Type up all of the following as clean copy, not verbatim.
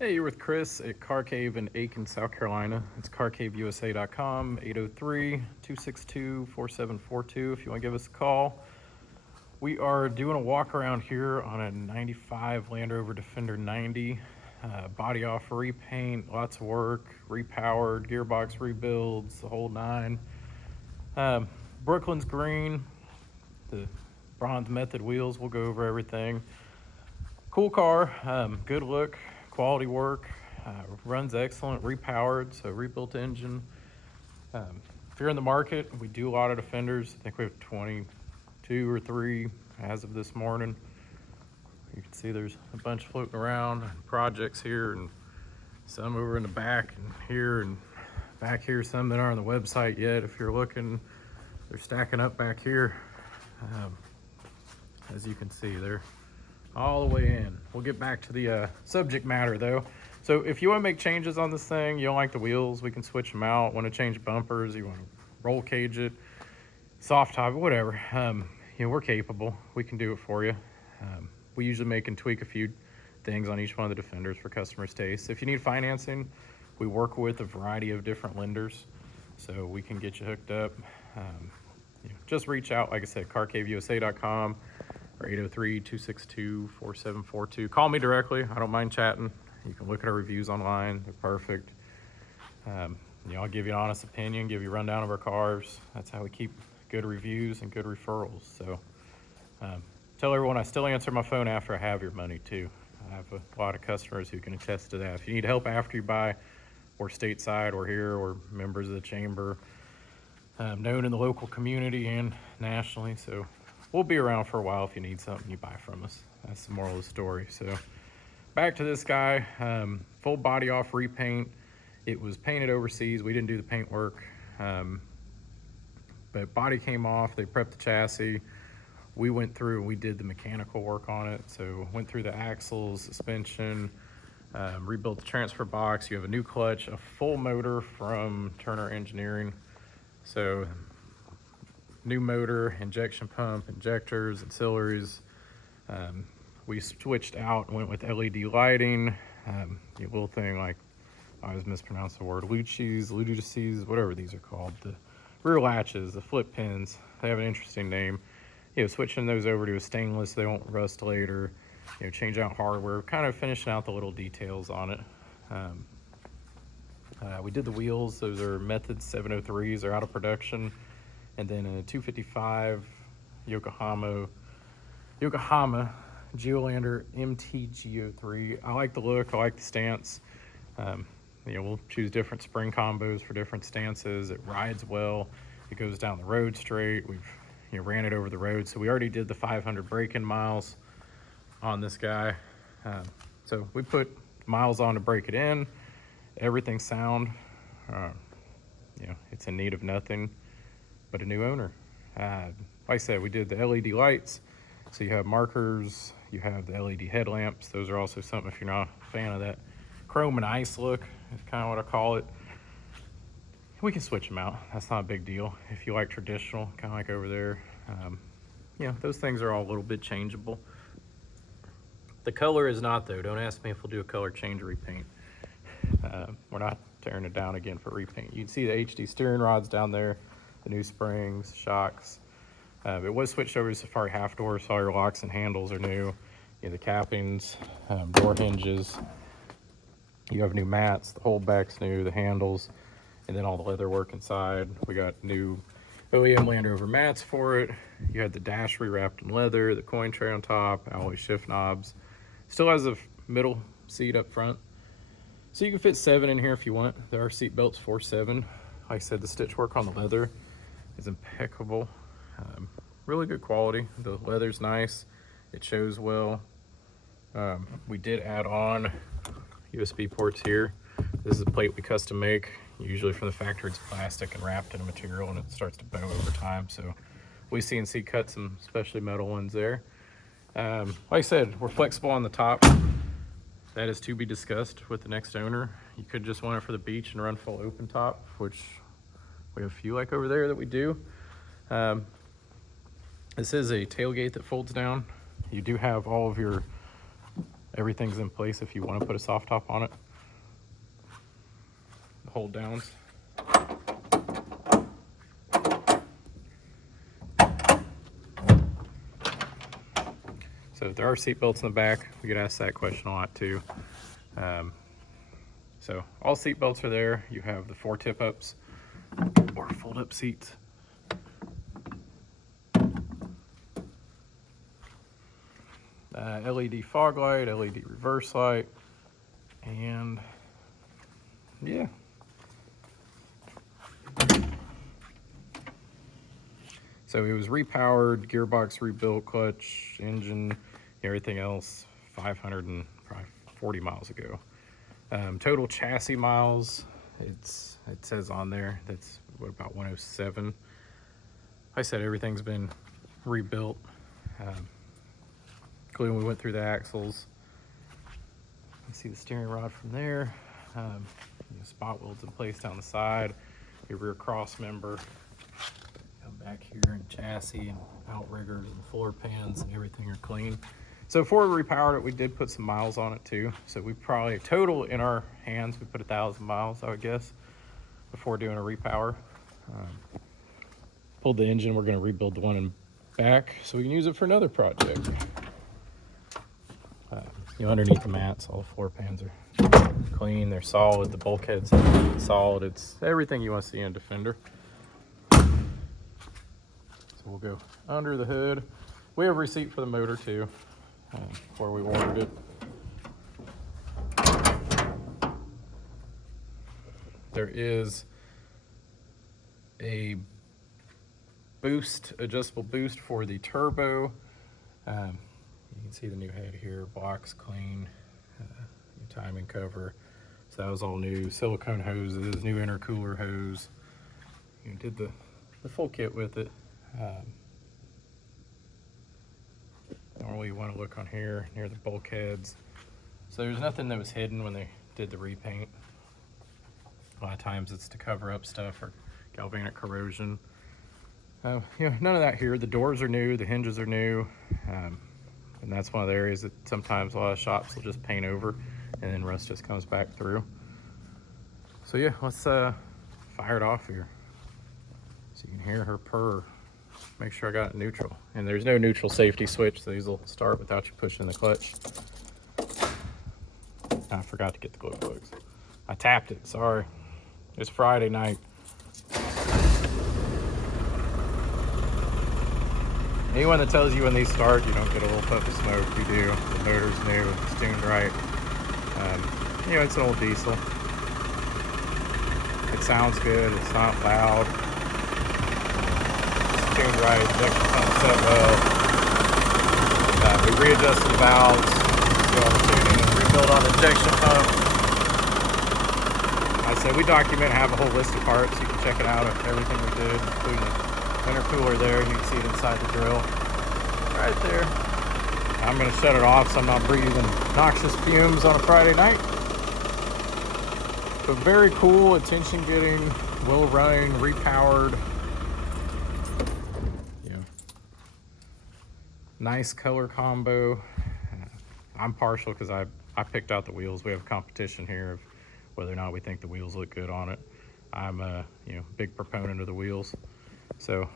Hey, you're with Chris at CarCave in Aiken, South Carolina. It's carcaveusa.com, 803-262-4742 if you want to give us a call. We are doing a walk around here on a 95 Land Rover Defender 90. Body off repaint, lots of work, repowered, gearbox rebuilds, the whole nine. Brooklands Green, the bronze method wheels, we'll go over everything. Cool car, good look, quality work, runs excellent, repowered, so rebuilt engine. If you're in the market, we do a lot of Defenders. I think we have 22 or 3 as of this morning. You can see there's a bunch floating around, projects here, and some over in the back and back here, some that aren't on the website yet. If you're looking, they're stacking up back here. As you can see, they're all the way in. We'll get back to the subject matter though. So if you want to make changes on this thing, you don't like the wheels, we can switch them out. Want to change bumpers, you want to roll cage it, soft top, whatever. We're capable. We can do it for you. We usually make and tweak a few things on each one of the Defenders for customers' taste. If you need financing, we work with a variety of different lenders, so we can get you hooked up. Just reach out, like I said, carcaveusa.com or 803-262-4742. Call me directly. I don't mind chatting. You can look at our reviews online. They're perfect. I'll give you an honest opinion, give you a rundown of our cars. That's how we keep good reviews and good referrals. So tell everyone I still answer my phone after I have your money too. I have a lot of customers who can attest to that. If you need help after you buy, we're stateside, we're here, we're members of the chamber, known in the local community and nationally. So we'll be around for a while if you need something you buy from us. That's the moral of the story. So back to this guy, full body off repaint. It was painted overseas. We didn't do the paint work, but body came off. They prepped the chassis. We went through and we did the mechanical work on it. So went through the axles, suspension, rebuilt the transfer box. You have a new clutch, a full motor from Turner Engineering. So new motor, injection pump, injectors, auxiliaries. We switched out and went with LED lighting. A little thing like, I always mispronounce the word, latches, whatever these are called. The rear latches, the flip pins, they have an interesting name. Switching those over to a stainless, they won't rust later. Change out hardware, kind of finishing out the little details on it. We did the wheels. Those are Method 703s. They're out of production. And then a 255 Yokohama Geolander MT Go3. I like the look. I like the stance. We'll choose different spring combos for different stances. It rides well. It goes down the road straight. We've ran it over the road. So we already did the 500 break-in miles on this guy. So we put miles on to break it in. Everything's sound. It's in need of nothing but a new owner. Like I said, we did the LED lights. So you have markers, you have the LED headlamps. Those are also something, if you're not a fan of that chrome and ice look, is kind of what I call it. We can switch them out. That's not a big deal. If you like traditional, kind of like over there, those things are all a little bit changeable. The color is not though. Don't ask me if we'll do a color change or repaint. We're not tearing it down again for repaint. You can see the HD steering rods down there, the new springs, shocks. It was switched over to Safari half door, so all your locks and handles are new. The cappings, door hinges. You have new mats, the holdback's new, the handles, and then all the leather work inside. We got new OEM Land Rover mats for it. You had the dash rewrapped in leather, the coin tray on top, alloy shift knobs. Still has a middle seat up front. So you can fit 7 in here if you want. There are seat belts for 7. Like I said, the stitch work on the leather is impeccable. Really good quality. The leather's nice. It shows well. We did add on USB ports here. This is a plate we custom make. Usually from the factory it's plastic and wrapped in a material, and it starts to bow over time. So we CNC cut some specialty metal ones there. Like I said, we're flexible on the top. That is to be discussed with the next owner. You could just want it for the beach and run full open top, which we have a few like over there that we do. This is a tailgate that folds down. You do have all of your Everything's in place if you want to put a soft top on it. The hold downs. So there are seat belts in the back. We get asked that question a lot too. So all seat belts are there. You have the 4 tip-ups or fold-up seats. LED fog light, LED reverse light, and yeah. So it was repowered, gearbox rebuilt, clutch, engine, everything else 540 miles ago. Total chassis miles, it says on there, that's what, about 107. Like I said, everything's been rebuilt, including we went through the axles. You see the steering rod from there. Spot welds in place down the side, your rear cross member. Come back here, and chassis and outriggers and floor pans and everything are clean. So before we repowered it, we did put some miles on it too. So we probably, total in our hands, we put 1,000 miles, I would guess, before doing a repower. Pulled the engine, we're gonna rebuild the one in back so we can use it for another project. Underneath the mats, all the floor pans are clean, they're solid, the bulkhead's solid, it's everything you want to see in a Defender. So we'll go under the hood. We have a receipt for the motor too, before we ordered it. There is a boost, adjustable boost for the turbo. You can see the new head here, box clean, new timing cover. So that was all new, silicone hoses, new intercooler hose. You did the full kit with it. Normally you want to look on here near the bulkheads. So there's nothing that was hidden when they did the repaint. A lot of times it's to cover up stuff or galvanic corrosion. None of that here. The doors are new, the hinges are new. And that's one of the areas that sometimes a lot of shops will just paint over and then rust just comes back through. So yeah, let's fire it off here. So you can hear her purr. Make sure I got it neutral. And there's no neutral safety switch, so these will start without you pushing the clutch. I forgot to get the glow plugs. I tapped it, sorry. It's Friday night. Anyone that tells you when these start, you don't get a little puff of smoke, you do. The motor's new, it's tuned right. It's an old diesel. It sounds good, it's not loud. It's tuned right, injection pump set well. We readjusted the valves, do all the tuning and rebuild on the injection pump. I said we document, have a whole list of parts, you can check it out of everything we did, including the intercooler there. You can see it inside the grill right there. I'm going to shut it off so I'm not breathing noxious fumes on a Friday night. But very cool, attention getting, well running, repowered. Nice color combo. I'm partial because I picked out the wheels. We have a competition here of whether or not we think the wheels look good on it. I'm a big proponent of the wheels. So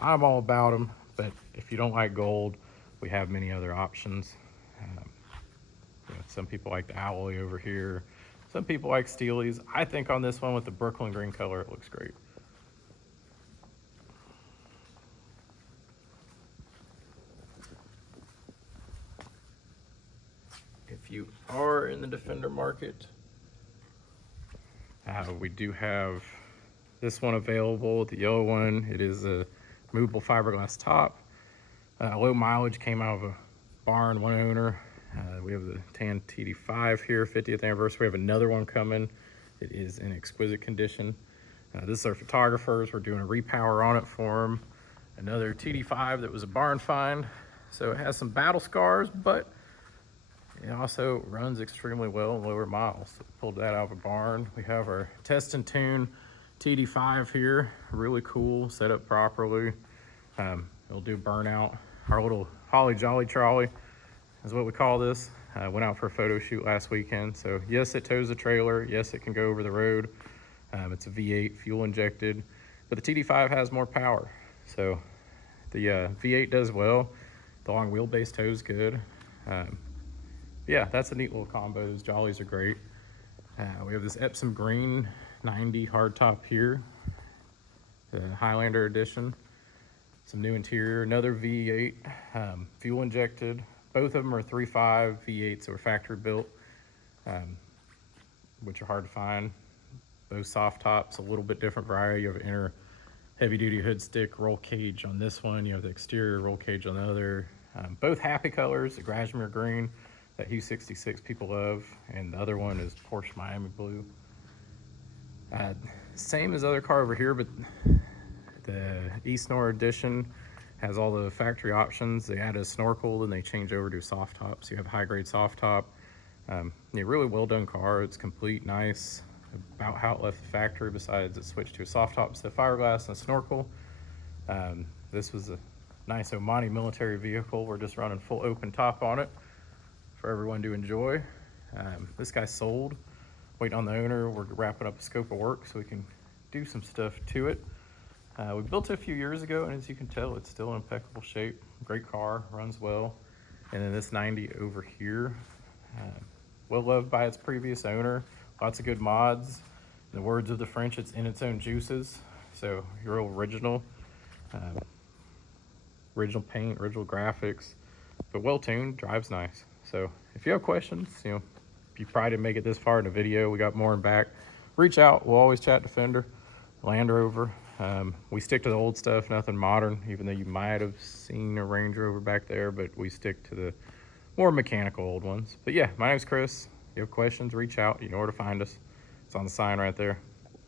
I'm all about them, but if you don't like gold, we have many other options. Some people like the alloy over here. Some people like steelies. I think on this one with the Brooklyn green color, it looks great. If you are in the Defender market, we do have this one available, the yellow one. It is a movable fiberglass top. Low mileage, came out of a barn, one owner. We have the tan TD5 here, 50th anniversary. We have another one coming. It is in exquisite condition. This is our photographers. We're doing a repower on it for them. Another TD5 that was a barn find. So it has some battle scars, but it also runs extremely well in lower miles. So pulled that out of a barn. We have our test and tune TD5 here, really cool, set up properly. It'll do burnout. Our little Holly Jolly Trolley is what we call this. Went out for a photo shoot last weekend. So yes, it tows the trailer. Yes, it can go over the road. It's a V8 fuel injected, but the TD5 has more power. So the V8 does well. The long wheelbase tows good. Yeah, that's a neat little combo. Those jollies are great. We have this Epsom Green 90 hardtop here, the Highlander edition. Some new interior, another V8, fuel injected. Both of them are 3.5 V8s that were factory built, which are hard to find. Both soft tops, a little bit different variety. You have inner heavy duty hood stick roll cage on this one. You have the exterior roll cage on the other. Both happy colors, the Grashmere green that Hue 66 people love, and the other one is Porsche Miami blue. Same as the other car over here, but the E-Snore edition has all the factory options. They add a snorkel and they change over to soft top. So you have high grade soft top. Really well done car. It's complete, nice. About how it left the factory, besides it switched to a soft top instead of fiberglass and a snorkel. This was a nice Omani military vehicle. We're just running full open top on it for everyone to enjoy. This guy sold. Waiting on the owner. We're wrapping up a scope of work so we can do some stuff to it. We built it a few years ago, and as you can tell, it's still in impeccable shape. Great car, runs well. And then this 90 over here, well loved by its previous owner. Lots of good mods. In the words of the French, it's in its own juices. So real original. Original paint, original graphics, but well tuned, drives nice. So if you have questions, you probably didn't make it this far in the video, we got more in back, reach out. We'll always chat Defender, Land Rover. We stick to the old stuff, nothing modern, even though you might have seen a Range Rover back there, but we stick to the more mechanical old ones. But yeah, my name's Chris. If you have questions, reach out. You know where to find us. It's on the sign right there.